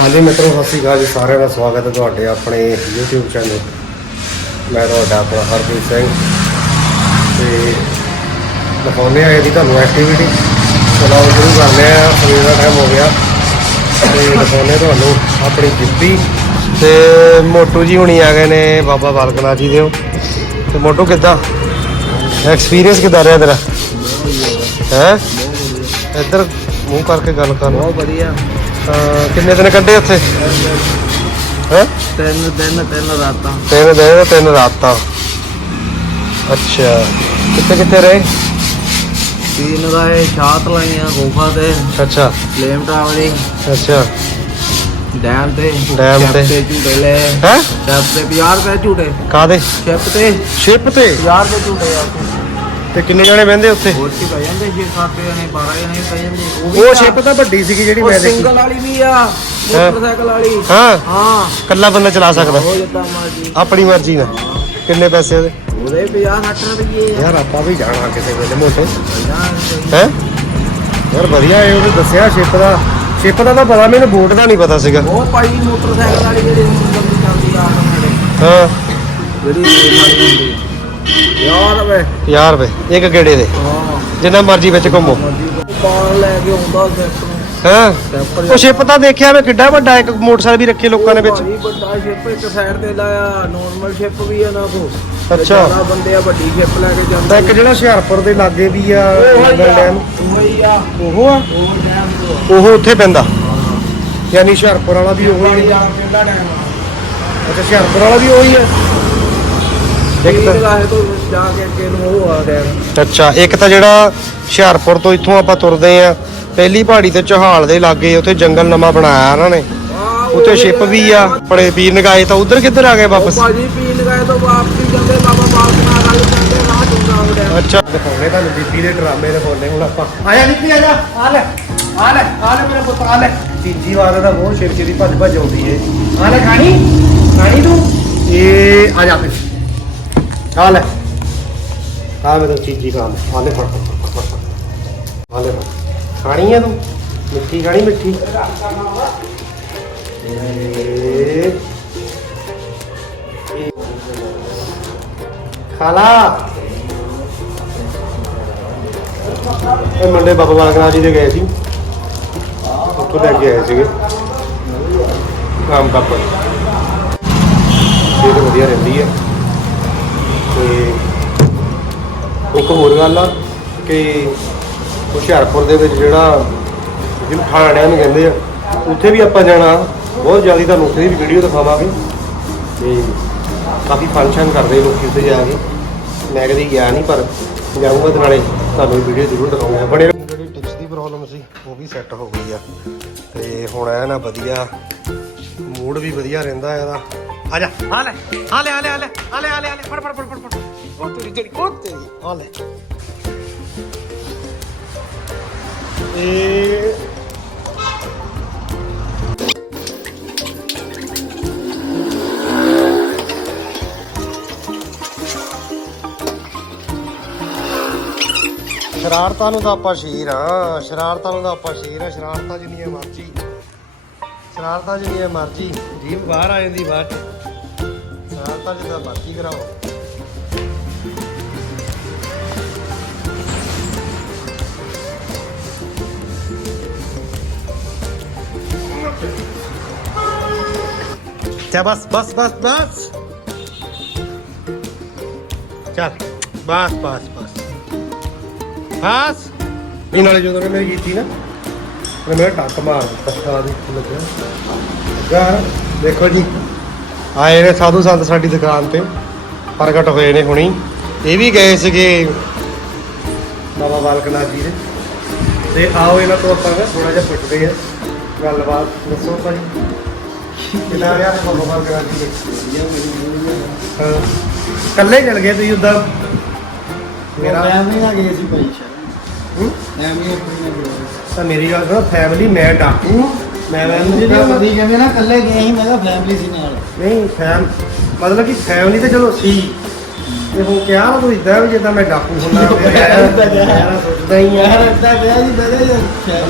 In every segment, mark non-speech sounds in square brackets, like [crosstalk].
ਹਾਂਜੀ ਮਿੱਤਰੋ, ਸਤਿ ਸ਼੍ਰੀ ਅਕਾਲ ਜੀ। ਸਾਰਿਆਂ ਦਾ ਸਵਾਗਤ ਹੈ ਤੁਹਾਡੇ ਆਪਣੇ YouTube ਚੈਨਲ ਮੈਂ ਤੁਹਾਡਾ ਆਪਣਾ ਹਰਪ੍ਰੀਤ ਸਿੰਘ। ਤੇ ਦਿਖਾਉਂਦੇ ਆ ਇਹਦੀ ਤੁਹਾਨੂੰ ਐਕਟੀਵਿਟੀ ਚਲਾਓ, ਸ਼ੁਰੂ ਕਰਦੇ ਆ ਸਵੇਰ ਦਾ ਟਾਈਮ ਹੋ ਗਿਆ। ਤੇ ਦਿਖਾਉਂਦੇ ਤੁਹਾਨੂੰ ਆਪਣੀ ਜਿੱਪੀ ਤੇ ਮੋਟੂ ਜੀ ਹੁਣੀ ਆ ਗਏ ਨੇ ਬਾਬਾ ਬਾਲਕਨਾਥ ਜੀ ਦੇ ਉਹ। ਤੇ ਮੋਟੂ, ਕਿੱਦਾਂ? ਐਕਸਪੀਰੀਅੰਸ ਕਿੱਦਾਂ ਰਿਹਾ ਤੇਰਾ? ਹੈ? ਇੱਧਰ ਮੂੰਹ ਕਰਕੇ ਗੱਲ ਕਰ। ਬਹੁਤ ਵਧੀਆ। ਕਿੰਨੇ ਦਿਨ ਕੱਢੇ ਉੱਥੇ? ਹੈ? ਤਿੰਨ ਦਿਨ ਤਿੰਨ ਰਾਤਾਂ। ਤਿੰਨ ਦਿਨ ਤਿੰਨ ਰਾਤਾਂ। ਅੱਛਾ। ਕਿੱਥੇ ਕਿੱਥੇ ਰਹੇ? ਤੀਨ ਰਾਏ ਛਾਤ ਲਾਈਆਂ ਗੁਫਾ ਤੇ। ਅੱਛਾ। ਫਲੇਮ ਟਾਵਰੀ ਅੱਛਾ। ਡੈਮ ਤੇ। ਡੈਮ ਤੇ। ਝੂਟੇ ਲੈ ਹੈ? ਸ਼ਿਪ ਤੇ 50 ਰੁਪਏ ਝੂਟੇ। ਕਾਦੇ ਸ਼ਿਪ ਤੇ। ਸ਼ਿਪ ਤੇ? 50 ਰੁਪਏ ਝੂਟੇ ਆ ਤੇ ਕਿੰਨੇ ਜਣੇ ਬਹਿੰਦੇ ਉੱਥੇ? ਹੋਰ ਕੀ ਪੈ ਜਾਂਦੇ? 6 7 ਜਣੇ 12 ਜਣੇ ਪੈ ਜਾਂਦੇ ਉਹ ਸ਼ਿਪ ਤਾਂ ਵੱਡੀ ਸੀਗੀ ਜਿਹੜੀ ਮੈਂ ਦੇਖੀ। ਸਿੰਗਲ ਵਾਲੀ ਵੀ ਆ ਮੋਟਰਸਾਈਕਲ ਵਾਲੀ। ਹਾਂ। ਹਾਂ। ਇਕੱਲਾ ਬੰਦਾ ਚਲਾ ਸਕਦਾ। ਉਹ ਜਿੱਦਾਂ ਮਰਜ਼ੀ। ਆਪਣੀ ਮਰਜ਼ੀ ਨਾਲ। ਕਿੰਨੇ ਪੈਸੇ ਉਹਦੇ? ਉਹਦੇ 50 60 ਰੁਪਏ ਯਾਰ ਆਪਾਂ ਵੀ ਜਾਣਾ ਕਿਸੇ ਵੇਲੇ ਮੋਟੇ। ਹੈ? ਯਾਰ ਵਧੀਆ ਇਹ ਉਹਨੇ ਦੱਸਿਆ ਸ਼ਿਪ ਦਾ। ਸ਼ਿਪ ਦਾ ਤਾਂ ਪਤਾ ਮੈਨੂੰ ਬੋਟ ਦਾ ਨਹੀਂ ਪਤਾ ਸੀਗਾ। ਉਹ ਭਾਈ ਮੋਟਰਸਾਈਕਲ ਵਾਲੀ ਜਿਹੜੀ ਲੰਬੀ ਚੱਲਦੀ ਆ ਆਟੋਮੈਟਿਕ ਹਾਂ। ਜਿਹੜੀ ਰੇਲ ਵਾਲੀ ਹੁੰਦੀ ਯਾਰ ਵੇ। 50 ਰੁਪਏ ਇੱਕ ਗੇੜੇ ਦੇ। ਹਾਂ। ਜਿੰਨਾ ਮਰਜ਼ੀ ਵਿੱਚ ਘੁੰਮੋ। ਬਾਲ ਲੈ ਕੇ ਆਉਂਦਾ ਸੈਪ ਨੂੰ ਹਾਂ? ਉਹ ਸ਼ਿਪ ਤਾਂ ਦੇਖਿਆ ਮੈਂ ਕਿੱਡਾ ਵੱਡਾ ਇੱਕ ਮੋਟਰਸਾਈਕਲ ਵੀ ਰੱਖੇ ਲੋਕਾਂ ਨੇ ਵਿੱਚ। ਭਾਈ ਵੱਡਾ ਸ਼ਿਪ ਇੱਕ ਸਾਈਡ ਤੇ ਲਾਇਆ ਨਾਰਮਲ ਸ਼ਿਪ ਵੀ ਆ ਨਾ ਕੋ। ਅੱਛਾ। ਜ਼ਿਆਦਾ ਬੰਦੇ ਆ ਵੱਡੀ ਸ਼ਿਪ ਲੈ ਕੇ ਜਾਂਦੇ ਤਾਂ ਇੱਕ ਜਿਹੜਾ ਹੁਸ਼ਿਆਰਪੁਰ ਦੇ ਲਾਗੇ ਵੀ ਆ ਉਹ ਹੀ ਜੰਗਲ ਆ ਡੈਮ ਉਹ ਹੀ ਆ। ਉਹ ਆ? ਉਹ ਡੈਮ ਤੋਂ ਉਹ ਉੱਥੇ ਪੈਂਦਾ। ਯਾਨੀ ਹੁਸ਼ਿਆਰਪੁਰ ਵਾਲਾ ਵੀ ਉਹ ਹੀ ਆ। ਯਾਰ ਕਿਹੜਾ ਡੈਮ ਆ? ਅੱਛਾ ਹੁਸ਼ਿਆਰਪੁਰ ਵਾਲਾ ਵੀ ਉਹ ਹੀ ਆ। ਇੱਕ ਤਾਂ ਲਾਹੇ ਤੋਂ ਜਾ ਕੇ ਅੱਗੇ ਨੂੰ ਉਹ ਆ ਡੈਮ ਅੱਛਾ ਇੱਕ ਤਾਂ ਜਿਹੜਾ ਹੁਸ਼ਿਆਰਪੁਰ ਤੋਂ ਇੱਥੋਂ ਆਪਾਂ ਤੁਰਦੇ ਆ ਪਹਿਲੀ ਪਹਾੜੀ ਤੇ ਚਹਾਲ ਦੇ ਲਾਗੇ ਉੱਥੇ ਜੰਗਲ ਨਵਾਂ ਬਣਾਇਆ ਉਹਨਾਂ ਨੇ। ਉੱਥੇ ਸ਼ਿਪ ਵੀ ਆ ਬੜੇ ਪੀਰ ਨਗਾਏ ਤਾਂ ਉਧਰ ਕਿੱਧਰ ਆ ਗਏ ਵਾਪਸ? ਭਾਜੀ ਪੀਣ ਗਏ ਤੋਂ ਵਾਪਸੀ ਜਾਂਦੇ ਬਾਬਾ ਬਾਲਕਨਾਥ ਵਾਲੇ ਜਾਂਦੇ ਰਾਹ ਚੁੰਗਾ ਉਹ ਡੈਮ ਅੱਛਾ। ਦਿਖਾਉਣੇ ਤੁਹਾਨੂੰ ਬੀਬੀ ਦੇ ਡਰਾਮੇ ਦਿਖਾਉਣੇ ਹੁਣ ਆਪਾਂ। ਆਇਆ ਨਿੱਕੀ ਆ ਜਾ। ਆ ਲੈ ਆ ਲੈ ਆ ਲੈ ਮੇਰਾ ਪੁੱਤ ਆ ਲੈ। ਤੀਜੀ ਵਾਰ ਦਾ ਬਹੁਤ ਛੇਤੀ ਛੇਤੀ ਭੱਜ ਭੱਜ ਆਉਂਦੀ ਏ। ਆ ਲੈ ਖਾਣੀ ਖਾਣੀ ਤੂੰ? ਇਹ ਆ ਜਾ ਫਿਰ। ਆ ਲੈ। ਆ ਮੇਰਾ ਚੀਜੀ ਖਾਣ ਆ ਲੈ ਫੜ ਫੜ, ਫੜ, ਫੜ। ਆ ਲੈ ਫੜ। ਖਾਣੀ ਆ ਤੂੰ? ਮਿੱਠੀ ਖਾਣੀ ਮਿੱਠੀ? ਇਹ। ਖਾ ਲਾ। ਇਹ ਮੁੰਡੇ ਬਾਬਾ ਬਾਲਕਨਾਥ ਜੀ ਦੇ ਗਏ ਸੀ। ਉੱਥੋਂ ਲੈ ਕੇ ਆਏ ਸੀਗੇ। ਕੰਮ ਕੱਪ ਇਹ ਵਧੀਆ ਰਹਿੰਦੀ ਹੈ ਤੇ ਇੱਕ ਹੋਰ ਗੱਲ ਆ ਕਿ ਹੁਸ਼ਿਆਰਪੁਰ ਦੇ ਵਿੱਚ ਜਿਹੜਾ ਜਿਹਨੂੰ ਖਾਣਾ ਡੈਮ ਕਹਿੰਦੇ ਆ, ਉੱਥੇ ਵੀ ਆਪਾਂ ਜਾਣਾ। ਬਹੁਤ ਜਲਦੀ ਤੁਹਾਨੂੰ ਉੱਥੇ ਦੀ ਵੀਡੀਓ ਦਿਖਾਵਾਂਗੇ। ਤੇ ਕਾਫੀ ਫੰਕਸ਼ਨ ਕਰਦੇ ਲੋਕੀ ਉੱਥੇ ਜਾ ਕੇ। ਮੈਂ ਕਦੇ ਗਿਆ ਨਹੀਂ, ਪਰ ਜਾਊਂਗਾ ਤੇ ਨਾਲੇ ਤੁਹਾਨੂੰ ਵੀਡੀਓ ਜ਼ਰੂਰ ਦਿਖਾਉਂਗਾ। ਬੜੇ ਜਿਹੜੀ ਟਿਕਸ ਦੀ ਪ੍ਰੋਬਲਮ ਸੀ, ਉਹ ਵੀ ਸੈੱਟ ਹੋ ਗਈ ਆ। ਤੇ ਹੁਣ ਇਹ ਨਾ ਵਧੀਆ ਮੂਡ ਵੀ ਵਧੀਆ ਰਹਿੰਦਾ ਇਹਦਾ। ਆ ਜਾ ਆ ਲੈ ਆ ਲੈ ਆ ਲੈ ਆ ਲੈ ਆ ਲੈ ਆ ਲੈ ਆ ਲੈ ਫੜ ਫੜ ਫੜ ਫੜ ਫੜ ਉਹ ਤੇਰੀ ਤੇਰੀ ਉਹ ਤੇਰੀ ਆ ਲੈ ਇਹ ਸ਼ਰਾਰਤਾਂ ਨੂੰ ਤਾਂ ਆਪਾਂ ਸ਼ੀਰ ਆ। ਸ਼ਰਾਰਤਾਂ ਨੂੰ ਤਾਂ ਆਪਾਂ ਸ਼ੀਰ ਆ। ਸ਼ਰਾਰਤਾਂ ਜਿੰਨੀਆਂ ਮਰਜ਼ੀ। ਸ਼ਰਾਰਤਾਂ ਜਿੰਨੀਆਂ ਮਰਜ਼ੀ। ਜੀਭ ਬਾਹਰ ਆ ਜਾਂਦੀ ਬਾਅਦ ਚ ਜਿੱਦਾਂ ਮਰਜ਼ੀ ਕਰਾਓ। ਚਾ ਬਸ ਬਸ ਬਸ ਬਸ। ਚੱਲ, ਬਸ ਬਸ ਬਸ। ਬਸ। ਇਹਨਾਂ ਨਾਲੇ ਜਦੋਂ ਉਹਨੇ ਮੇਰੀ ਕੀਤੀ ਨਾ, ਉਹਨੇ ਮੇਰਾ ਟੱਕ ਮਾਰ ਦਿੱਤਾ, ਸਟਾਰ ਦੇ ਲੱਗਿਆ। ਯਾਰ ਦੇਖੋ ਜੀ। ਆਏ ਨੇ ਸਾਧੂ ਸੰਤ ਸਾਡੀ ਦੁਕਾਨ ਤੇ ਪ੍ਰਗਟ ਹੋਏ ਨੇ ਹੁਣੀ। ਇਹ ਵੀ ਗਏ ਸੀਗੇ ਬਾਬਾ ਬਾਲਕਨਾਥ ਜੀ ਦੇ। ਤੇ ਆਓ ਇਹਨਾਂ ਤੋਂ ਆਪਾਂ ਥੋੜਾ ਜਿਹਾ ਪੁੱਛਦੇ ਆ ਗੱਲਬਾਤ ਦੱਸੋ ਭਾਜੀ ਕਿੰਨਾ ਰਿਹਾ ਬਾਬਾ ਬਾਲਕਨਾਥ ਜੀ ਦੇ? ਹਾਂ। ਕੱਲੇ ਚਲ ਗਏ ਤੁਸੀਂ ਉਦਾਂ? ਮੇਰਾ ਫੈਮਿਲੀ ਨਾਲ ਗਏ ਸੀ ਭਾਈ ਸ਼ਾਇਦ। ਹੂੰ? ਫੈਮਿਲੀ ਆਪਣੀ ਨਾਲ ਤਾਂ ਮੇਰੀ ਗੱਲ ਸੁਣੋ ਫੈਮਿਲੀ ਮੈਂ ਡਾਕੂ। ਮੈਂ ਜਿਹੜੀ ਵੈਨ ਕਦੀ ਕਹਿੰਦੇ ਨਾ ਇਕੱਲੇ ਗਏ ਸੀ ਮੈਂ ਕਿਹਾ ਫੈਮਿਲੀ ਸੀ ਨਾਲ ਨਹੀਂ ਫੈਮ ਮਤਲਬ ਕਿ ਫੈਮਿਲੀ ਤੇ ਚਲੋ ਸੀ ਤੇ ਹੁਣ ਕਿਹਾ ਵਾ ਤੂੰ ਇਦਾਂ ਵੀ ਜਿੱਦਾਂ ਮੈਂ ਡਾਕੂ ਕਿਹਾ। ਮੈਂ ਸੋਚਦਾ ਹੀ ਆ ਯਾਰ ਇੱਦਾਂ ਗਿਆ ਜੀ ਬਦੇ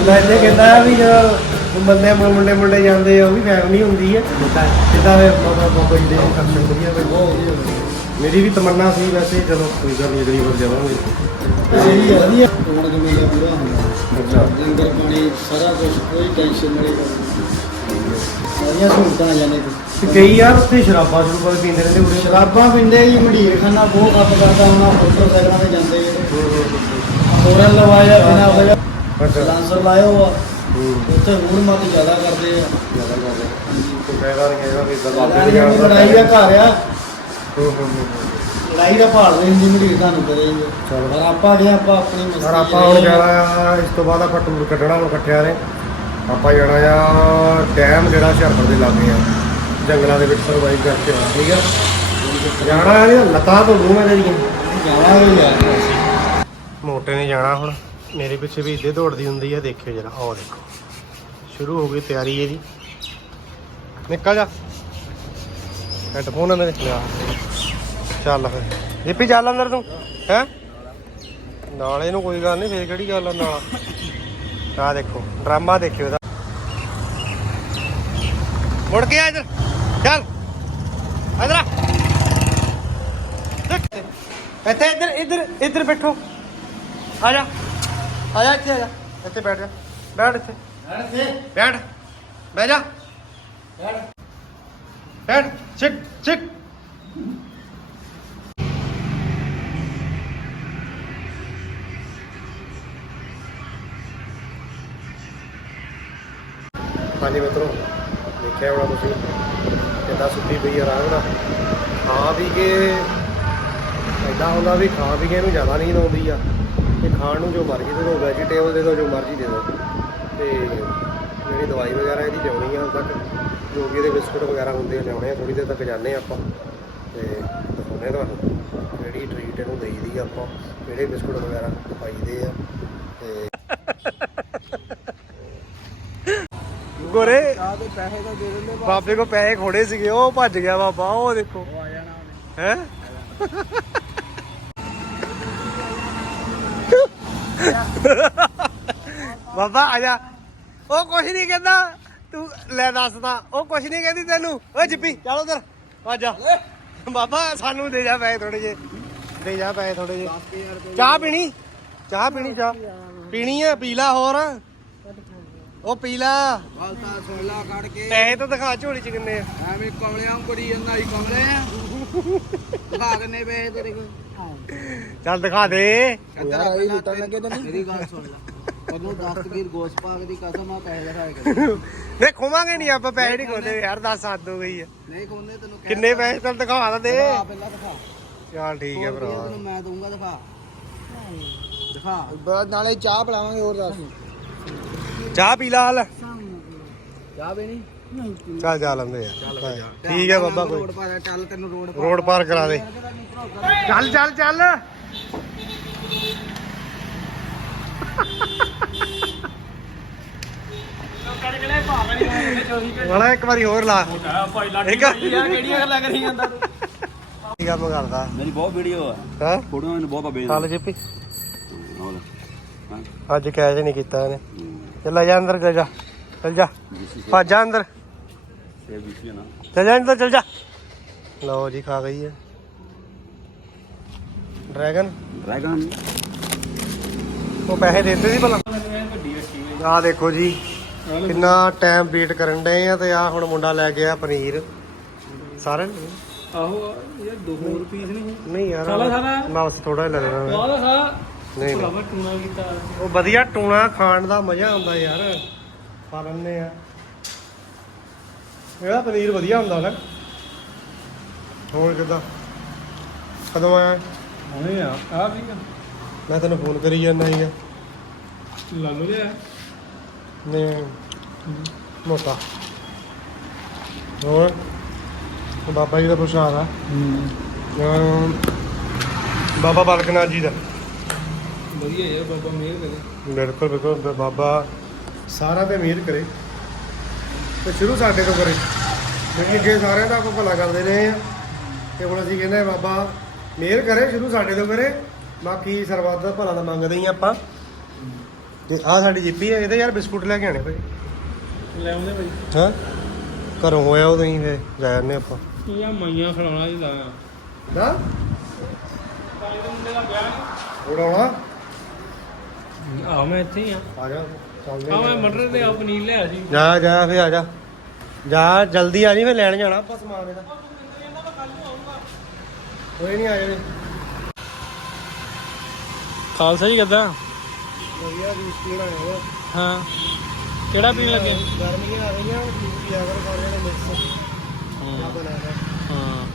ਮੈਂ ਇੱਥੇ ਕਹਿੰਦਾ ਵੀ ਜਦੋਂ ਬੰਦੇ ਮੁੰਡੇ ਮੁੰਡੇ ਜਾਂਦੇ ਆ ਉਹ ਵੀ ਫੈਮਿਲੀ ਹੁੰਦੀ ਹੈ ਜਿੱਦਾਂ ਫਿਰ ਬਾਬਾ ਜੀ ਦੇ ਫੰਕਸ਼ਨ ਵਧੀਆ ਬਹੁਤ ਵਧੀਆ। ਮੇਰੀ ਵੀ ਤਮੰਨਾ ਸੀ ਵੈਸੇ ਚਲੋ ਕੋਈ ਗੱਲ ਨਹੀਂ ਅਗਲੀ ਵਾਰ ਜਾਵਾਂਗੇ। ਸਹੀ ਹੈ ਵਧੀਆ। ਕੋਣ ਕਮੇਲਾ ਪੂਰਾ ਹੁੰਦਾ। ਅੱਛਾ। ਲੰਗਰ ਪਾਣੀ ਸਾਰਾ ਕੁਝ ਕੋਈ ਟੈਨਸ਼ਨ ਨਹੀਂ। ਸਾਰੀਆਂ ਸਹੂਲਤਾਂ ਆ ਜਾਂਦੇ ਤੇ ਕਈ ਯਾਰ ਉੱਥੇ ਸ਼ਰਾਬਾਂ ਸ਼ਰੂਬਾਂ ਪੀਂਦੇ ਰਹਿੰਦੇ ਉਰੇ ਸ਼ਰਾਬਾਂ ਪਿੰਦੇ ਜੀ ਮੰਡੀਰ ਖਾਨਾ ਬਹੁਤ ਕੰਮ ਕਰਦਾ ਉਹਨਾਂ ਮੋਟਰਸਾਈਕਲਾਂ ਤੇ ਜਾਂਦੇ ਜਿਹੜੇ ਹੋਰਨ ਲਵਾਇਆ ਬਿਨਾ ਵਜ੍ਹਾ। ਅੱਛਾ। ਲਾਂਸਰ ਲਾਇਆ ਵਾ ਹੂੰ। ਉੱਥੇ ਹੋਰ ਮਤ ਜ਼ਿਆਦਾ ਕਰਦੇ ਆ। ਜ਼ਿਆਦਾ ਕਰਦੇ ਕੋਈ ਫਾਇਦਾ ਨਹੀਂ ਹੈਗਾ ਵੀ ਇਦਾਂ ਬਾਬੇ ਲੜਾਈ ਦੇ ਜਾਣ ਦਾ ਲੜਾਈ ਦਾ ਘਰ ਆ। ਹੂੰ ਹੂੰ ਹੂੰ ਲੜਾਈ ਦਾ ਭਾਲ ਦੇ ਮੰਡੀਰ ਤੁਹਾਨੂੰ ਕਰੇਂਗੇ ਚਲੋ। ਪਰ ਆਪਾਂ ਗਏ ਆਪਾਂ ਆਪਣੀ ਮਸਤੀ ਆਪਾਂ ਹੁਣ ਜਾਣਾ ਆ ਇਸ ਤੋਂ ਬਾਅਦ ਆਪਾਂ ਟੂਰ ਕੱਢਣਾ ਹੁਣ ਇਕੱਠਿਆਂ ਨੇ। ਆਪਾਂ ਜਾਣਾ ਆ ਡੈਮ ਜਿਹੜਾ ਹੁਸ਼ਿਆਰਪੁਰ ਦੇ ਲਾਗੇ ਆ ਜੰਗਲਾਂ ਦੇ ਵਿੱਚ ਸਰਵਾਈਵ ਕਰਕੇ ਆ ਠੀਕ ਆ? ਜਾਣਾ ਆ ਨਹੀਂ ਲੱਤਾਂ ਤੋਂ ਲੂ ਮੈਂ ਤੇਰੀਆਂ? ਜਾਵਾਂਗੇ ਯਾਰ ਮੋਟੇ ਨੇ ਜਾਣਾ ਹੁਣ ਮੇਰੇ ਪਿੱਛੇ ਵੀ ਇੱਦੇ ਦੌੜਦੀ ਹੁੰਦੀ ਆ ਦੇਖਿਓ ਜਰਾ ਆਹ ਦੇਖੋ। ਸ਼ੁਰੂ ਹੋ ਗਈ ਤਿਆਰੀ ਇਹਦੀ। ਨਿਕਲ ਜਾ। ਹੈਡਫੋਨ ਆ ਮੇਰੇ ਚੱਲ ਫਿਰ। ਜਿੱਪੀ ਚੱਲ ਅੰਦਰ ਤੂੰ। ਹੈ? ਨਾਲ ਇਹਨੂੰ ਕੋਈ ਗੱਲ ਨਹੀਂ ਫੇਰ ਕਿਹੜੀ ਗੱਲ ਆ ਨਾਲ? ਆ ਦੇਖੋ ਡਰਾਮਾ ਦੇਖਿਓ ਇਹਦਾ। ਮੁੜ ਕੇ ਆ ਇੱਧਰ। ਚੱਲ। ਇੱਧਰ ਆ। ਇੱਥੇ ਇੱਧਰ ਇੱਧਰ ਇੱਧਰ ਬੈਠੋ। ਆ ਜਾ। ਆ ਜਾ ਇੱਥੇ ਆ ਜਾ। ਇੱਥੇ ਬੈਠ ਜਾ। ਬੈਠ ਇੱਥੇ। ਬੈਠ। ਬਹਿ ਜਾ। ਬੈਠ। ਚਿਕ ਚਿਕ ਹਾਂਜੀ ਮਿੱਤਰੋ, ਦੇਖਿਆ ਹੋਣਾ ਤੁਸੀਂ ਕਿੱਦਾਂ ਸੁੱਤੀ ਪਈ ਆ ਆਰਾਮ ਨਾਲ ਖਾ ਪੀ ਕੇ ਐਦਾਂ ਹੁੰਦਾ ਵੀ ਖਾ ਪੀ ਕੇ ਇਹਨੂੰ ਜ਼ਿਆਦਾ ਨੀਂਦ ਆਉਂਦੀ ਆ। ਤੇ ਖਾਣ ਨੂੰ ਜੋ ਮਰਜ਼ੀ ਦੇ ਦਿਓ ਵੈਜੀਟੇਬਲ ਦੇ ਦਿਓ, ਜੋ ਮਰਜ਼ੀ ਦੇ ਦਿਓ। ਤੇ ਜਿਹੜੀ ਦਵਾਈ ਵਗੈਰਾ ਇਹਦੀ ਲਿਆਉਣੀ ਆ ਉਦੋਂ ਤੱਕ। ਜੋ ਵੀ ਇਹਦੇ ਬਿਸਕੁਟ ਵਗੈਰਾ ਹੁੰਦੇ ਆ ਲਿਆਉਣੇ ਆ ਥੋੜੀ ਦੇਰ ਤੱਕ ਜਾਂਦੇ ਆ ਆਪਾਂ। ਤੇ ਦਿਖਾਉਂਦੇ ਤੁਹਾਨੂੰ ਜਿਹੜੀ ਟ੍ਰੀਟ ਇਹਨੂੰ ਦੇਈਦੀ ਆ ਆਪਾਂ ਜਿਹੜੇ ਬਿਸਕੁਟ ਵਗੈਰਾ ਪਾਈਦੇ ਆ ਤੇ ਗੋਰੇ ਆ ਤੇ ਪੈਸੇ ਤਾਂ ਦੇ ਦਿੰਦੇ ਬਾ- ਬਾਬੇ ਕੋ ਪੈਸੇ ਖੋੜੇ ਸੀਗੇ ਉਹ ਭੱਜ ਗਿਆ ਬਾਬਾ ਉਹ ਦੇਖੋ। ਉਹ ਆ ਜਾਣਾ ਉਹਨੇ। ਹੈ? ਬਾਬਾ ਆ ਜਾ। ਉਹ ਕੁਛ ਨਹੀਂ ਕਹਿੰਦਾ। ਤੂੰ ਲੈ ਦੱਸਦਾ ਉਹ ਕੁਛ ਨਹੀਂ ਕਹਿੰਦੀ ਤੈਨੂੰ। ਓਏ ਜਿੱਪੀ ਚੱਲ ਉਧਰ ਆ ਜਾ। ਬਾਬਾ ਸਾਨੂੰ ਦੇ ਜਾ ਪੈਸੇ ਥੋੜੇ ਜੇ ਦੇ ਜਾ ਪੈਸੇ ਥੋੜੇ ਜੇ 10000 ਰੁਪਏ ਚਾਹ ਪੀਣੀ? ਚਾਹ ਪੀਣੀ ਚਾਹ। ਪੀਣੀ ਆ ਪੀ ਲਾ ਹੋਰ। ਉਹ ਪੀ ਲਾ। ਹਾਲਤਾ ਸੁਣ ਲਾ ਕੱਢ ਕੇ। ਪੈਸੇ ਤਾਂ ਦਿਖਾ ਝੋਲੀ ਚ ਕਿੰਨੇ ਆ। ਐਵੇਂ ਕਮਲਿਆਂ ਨੂੰ ਬੜੀ ਜਾਂਦਾ ਹੀ ਕਮਲੇ ਆ। ਦਿਖਾ ਕਿੰਨੇ ਪੈਸੇ ਤੇਰੇ ਕੋਲ। ਚੱਲ ਦਿਖਾ ਦੇ। ਯਾਰ ਆਈ ਲੁੱਟਣ ਲੱਗੇ ਤਾਂ ਨਹੀਂ। ਮੇਰੀ ਗੱਲ ਸੁਣ ਲੈ। ਉਹਨੂੰ 10 ਕਿਰ ਗੋਸ਼ ਪਾਕ ਦੀ ਕਸਮ ਆ ਪੈਸੇ ਦਿਖਾਏ ਕਰ। [laughs] ਨਹੀਂ ਖੋਵਾਂਗੇ ਨਹੀਂ ਆਪਾਂ ਪੈਸੇ ਨਹੀਂ ਖੋਦੇ ਯਾਰ ਦੱਸ ਹੱਦ ਹੋ ਗਈ ਆ। ਨਹੀਂ ਕੋਨੇ ਤੈਨੂੰ ਕਹਿ ਕਿੰਨੇ ਪੈਸੇ ਤੈਨੂੰ ਦਿਖਾ ਤਾਂ ਦੇ। ਦਿਖਾ ਪਹਿਲਾਂ ਦਿਖਾ। ਚੱਲ ਠੀਕ ਹੈ ਭਰਾ। ਤੈਨੂੰ ਮੈਂ ਦਊਂਗਾ ਦਿਖਾ। ਦਿਖਾ। ਨਾਲੇ ਚਾਹ ਪਿਲਾਵਾਂਗੇ ਹੋਰ ਦੱਸ। ਚਾਹ ਪੀ ਲਾ ਹਾਲ। ਚਾਹ ਵੀ ਨਹੀਂ ਚੱਲ ਜਾ ਲੰਦੇ ਯਾਰ ਠੀਕ ਹੈ ਬਾਬਾ ਕੋਈ। ਰੋਡ ਪਾ ਚੱਲ ਤੈਨੂੰ ਰੋਡ ਰੋਡ ਪਾਰ ਕਰਾ ਦੇ। ਚੱਲ ਚੱਲ ਚੱਲ। ਵਾਲਾ ਇੱਕ ਵਾਰੀ ਹੋਰ ਲਾ। ਇੱਕ ਕਿਹੜੀਆਂ ਗੱਲਾਂ ਕਰੀ ਜਾਂਦਾ ਤੂੰ ਕੀ ਕਰਦਾ? ਮੇਰੀ ਬਹੁਤ ਵੀਡੀਓ ਆ। ਹਾਂ? ਫੋਟੋਆਂ ਮੈਨੂੰ ਬਹੁਤ ਆਵੇ ਚੱਲ ਜਿੱਪੀ। ਅੱਜ ਕੈਸ਼ ਨਹੀਂ ਕੀਤਾ ਇਹਨੇ। ਚੱਲ ਜਾ ਅੰਦਰ ਜਾ ਜਾ। ਚੱਲ ਜਾ। ਭੱਜ ਜਾ ਅੰਦਰ। ਚੱਲ ਜਾ ਅੰਦਰ ਚੱਲ ਜਾ। ਲਓ ਜੀ ਖਾ ਗਈ ਹੈ। ਡਰੈਗਨ। ਡਰੈਗਨ। ਉਹ ਪੈਸੇ ਦੇ ਦਿੱਤੇ ਸੀ ਭਲਾ। ਆ ਦੇਖੋ ਜੀ ਕਿੰਨਾ ਟਾਈਮ ਵੇਟ ਕਰਨ ਡਏ ਆ ਤੇ ਆ ਹੁਣ ਮੁੰਡਾ ਲੈ ਗਿਆ ਪਨੀਰ। ਸਾਰੇ ਆਹੋ ਦੋ ਹੋਰ ਪੀਸ ਨਹੀਂ। ਨਹੀਂ ਯਾਰ ਸਾਲਾ ਸਾਰਾ। ਬਸ ਥੋੜਾ ਜਿਹਾ ਲੈ ਲੈਣਾ ਮੈਂ। ਆਹ ਸਾ ਨਹੀਂ ਬਾਬਾ ਟੂਣਾ ਕੀਤਾ। ਉਹ ਵਧੀਆ ਟੂਣਾ ਖਾਣ ਦਾ ਮਜ਼ਾ ਆਉਂਦਾ ਯਾਰ। ਖਾ ਲੈਂਦੇ ਆ। ਇਹਦਾ ਪਨੀਰ ਵਧੀਆ ਹੁੰਦਾ ਨਾ। ਹੋਰ ਕਿਦਾਂ? ਕਦੋਂ ਆਇਆ? ਹੁਣੇ ਆ ਆ ਆ। ਮੈਂ ਤੈਨੂੰ ਫੋਨ ਕਰੀ ਜਾਂਦਾ ਸੀਗਾ। ਲਾ ਲੋ ਲਿਆ। ਨੇ ਮੋਟਾ। ਹੋਰ? ਬਾਬਾ ਜੀ ਦਾ ਪ੍ਰਸ਼ਾਦ ਆ। ਅਮ ਬਾਬਾ ਬਾਲਕਨਾਥ ਜੀ ਦਾ। ਵਧੀਆ ਯਾਰ ਬਾਬਾ ਮਿਹਰ ਕਰੇ। ਬਿਲਕੁਲ ਬਿਲਕੁਲ। ਬ- ਬਾਬਾ ਸਾਰਾ ਤੇ ਮਿਹਰ ਕਰੇ। ਤੇ ਸ਼ੁਰੂ ਸਾਡੇ ਤੋਂ ਕਰੇ। ਕਿਉਂਕਿ ਅੱਗੇ ਸਾਰਿਆਂ ਦਾ ਆਪਾਂ ਭਲਾ ਕਰਦੇ ਰਹੇ ਆ। ਤੇ ਹੁਣ ਅਸੀਂ ਕਹਿੰਦੇ ਆ ਬਾਬਾ ਮਿਹਰ ਕਰੇ ਸ਼ੁਰੂ ਸਾਡੇ ਤੋਂ ਕਰੇ। ਬਾਕੀ ਸਰਬੱਤ ਦਾ ਭਲਾ ਤਾਂ ਮੰਗਦੇ ਹੀ ਆਪਾਂ। ਤੇ ਆ ਸਾਡੀ ਜਿੱਪੀ ਹੈ ਇਹਦੇ ਯਾਰ ਬਿਸਕੁਟ ਲੈ ਕੇ ਆਣੇ ਭਾਈ। ਲੈ ਆਉਂਦੇ ਬਈ ਹਾਂ? ਘਰੋਂ ਹੋਇਆ ਉਦੋਂ ਹੀ ਫੇ ਜਾ ਜਾਂਦੇ ਆਪਾਂ। ਇਹ ਆ ਮਾਈਆਂ ਖਿਲਾਉਣਾ ਜੀ ਲਾਇਆ ਨਾ? ਮੁੰਡੇ ਦਾ ਵਿਆਹ ਉਡਾਉਣਾ? ਆ ਮੈਂ ਇੱਥੇ ਹੀ ਆ। ਆ ਜਾ ਚੱਲਦੇ ਆ ਮੈਂ ਮਟਰ ਤੇ ਆ ਪਨੀਰ ਲਿਆ ਸੀ। ਜਾ ਜਾ ਫੇ ਆ ਜਾ। ਜਾ ਜਲਦੀ ਆ ਜੀ ਫੇ ਲੈਣ ਜਾਣਾ ਆਪਾਂ ਸਮਾਨ ਇਹਦਾ। ਕੋਈ ਨਹੀਂ ਆ ਜਾਵੇ ਖਾਲਸਾ ਜੀ ਕਿੱਦਾਂ ਵਧੀਆ ਜੂਸ ਪੀਣਾ ਹੈ। ਹਾਂ। ਕਿਹੜਾ ਪੀਣ ਲੱਗੇ? ਗਰਮੀਆਂ ਆ ਰਹੀਆਂ ਜੂਸ ਪੀਆ ਕਰ ਸਾਰੇ ਨੇ ਮਿਕਸ। ਬਣਾਇਆ ਹਾਂ।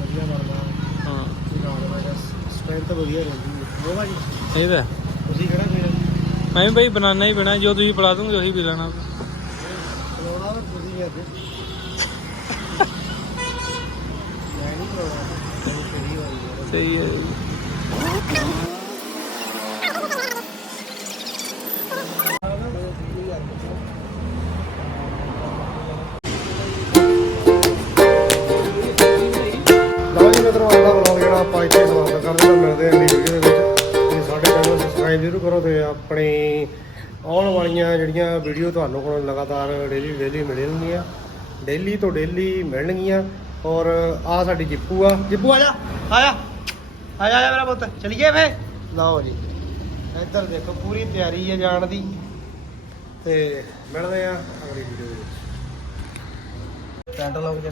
ਵਧੀਆ ਬਣਦਾ। ਹਾਂ। ਦਾ ਸਟਰੈਂਥ ਵਧੀਆ ਰਹਿੰਦੀ ਹੈ। ਉਹ ਭਾਜੀ? ਇਹ ਤਾਂ ਹੈ। ਤੁਸੀਂ ਕਿਹੜਾ ਪੀਣਾ ਮੈਂ ਵੀ ਬਈ ਬਨਾਨਾ ਹੀ ਪੀਣਾ ਜੋ ਤੁਸੀਂ ਪਿਲਾ ਦੂੰਗੇ ਉਹੀ ਪੀ ਲੈਣਾ। ਪਲਾਉਣਾ ਤਾਂ ਤੁਸੀਂ ਹੈ [laughs] ਸਹੀ ਹੈ ਵਾਲੀਆਂ ਜਿਹੜੀਆਂ ਵੀਡੀਓ ਤੁਹਾਨੂੰ ਹੁਣ ਲਗਾਤਾਰ ਡੇਲੀ ਡੇਲੀ ਮਿਲਣਗੀਆਂ ਡੇਲੀ ਤੋਂ ਡੇਲੀ ਮਿਲਣਗੀਆਂ। ਔਰ ਆ ਸਾਡੀ ਜਿੱਪੂ ਆ। ਜਿੱਪੂ, ਆ ਜਾ। ਆ ਜਾ। ਆ ਜਾ ਮੇਰਾ ਪੁੱਤ। ਚਲੀਏ ਫੇ ਲਓ ਜੀ। ਇੱਧਰ ਦੇਖੋ, ਪੂਰੀ ਤਿਆਰੀ ਹੈ ਜਾਣ ਦੀ। ਤੇ ਮਿਲਦੇ ਆ ਅਗਲੀ ਵੀਡੀਓ ਵਿੱਚ। ਟੈਂਟ ਲਾਓ ਜੀ